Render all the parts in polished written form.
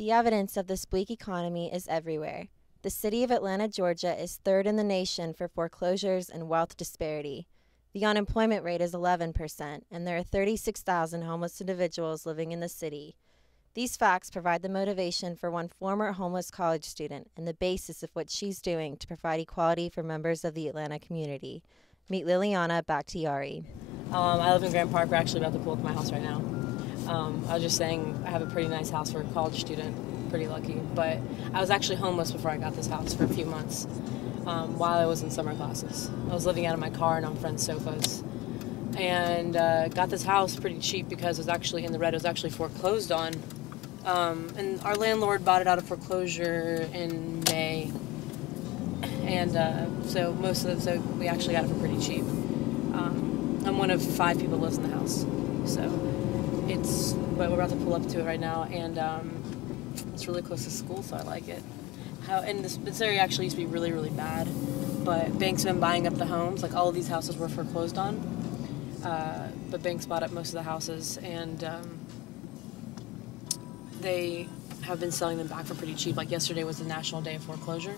The evidence of this bleak economy is everywhere. The city of Atlanta, Georgia is third in the nation for foreclosures and wealth disparity. The unemployment rate is 11%, and there are 36,000 homeless individuals living in the city. These facts provide the motivation for one former homeless college student and the basis of what she's doing to provide equality for members of the Atlanta community. Meet Liliana Bakhtiari. I live in Grant Park. We're actually about to pull up to my house right now. I was just saying I have a pretty nice house for a college student. Pretty lucky. But I was actually homeless before I got this house for a few months while I was in summer classes. I was living out of my car and on friends' sofas. And got this house pretty cheap because it was actually in the red. It was actually foreclosed on. And our landlord bought it out of foreclosure in May. And so we actually got it for pretty cheap. I'm one of 5 people who lives in the house. But we're about to pull up to it right now, and it's really close to school, so I like it. And this area actually used to be really, really bad, but banks have been buying up the homes. Like, all of these houses were foreclosed on, but banks bought up most of the houses, and they have been selling them back for pretty cheap. Like, yesterday was the National Day of Foreclosure.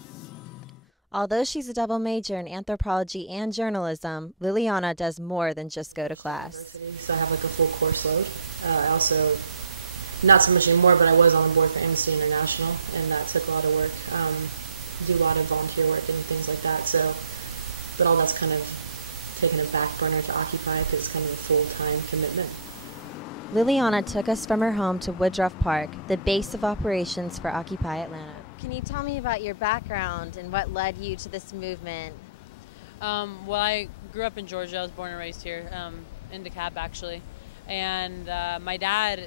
Although she's a double major in anthropology and journalism, Liliana does more than just go to class. So I have like a full course load. I also, not so much anymore, but I was on the board for Amnesty International, and that took a lot of work. Do a lot of volunteer work and things like that. But all that's kind of taken a back burner to Occupy because it's kind of a full-time commitment. Liliana took us from her home to Woodruff Park, the base of operations for Occupy Atlanta. Can you tell me about your background and what led you to this movement? Well, I grew up in Georgia. I was born and raised here, in DeKalb actually. And my dad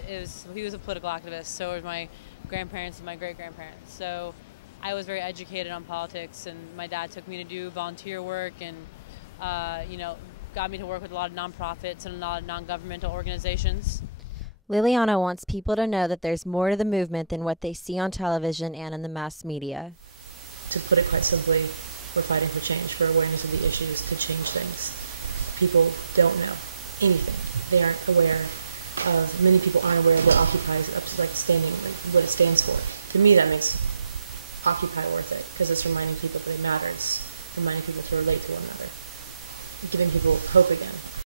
he was a political activist, so were my grandparents and my great-grandparents. So I was very educated on politics, and my dad took me to do volunteer work and, got me to work with a lot of nonprofits and a lot of non-governmental organizations. Liliana wants people to know that there's more to the movement than what they see on television and in the mass media. To put it quite simply, we're fighting for change, for awareness of the issues, to change things. People don't know anything. They aren't aware of, many people aren't aware of what Occupy is what it stands for. To me, that makes Occupy worth it, because it's reminding people that it matters, reminding people to relate to one another, giving people hope again.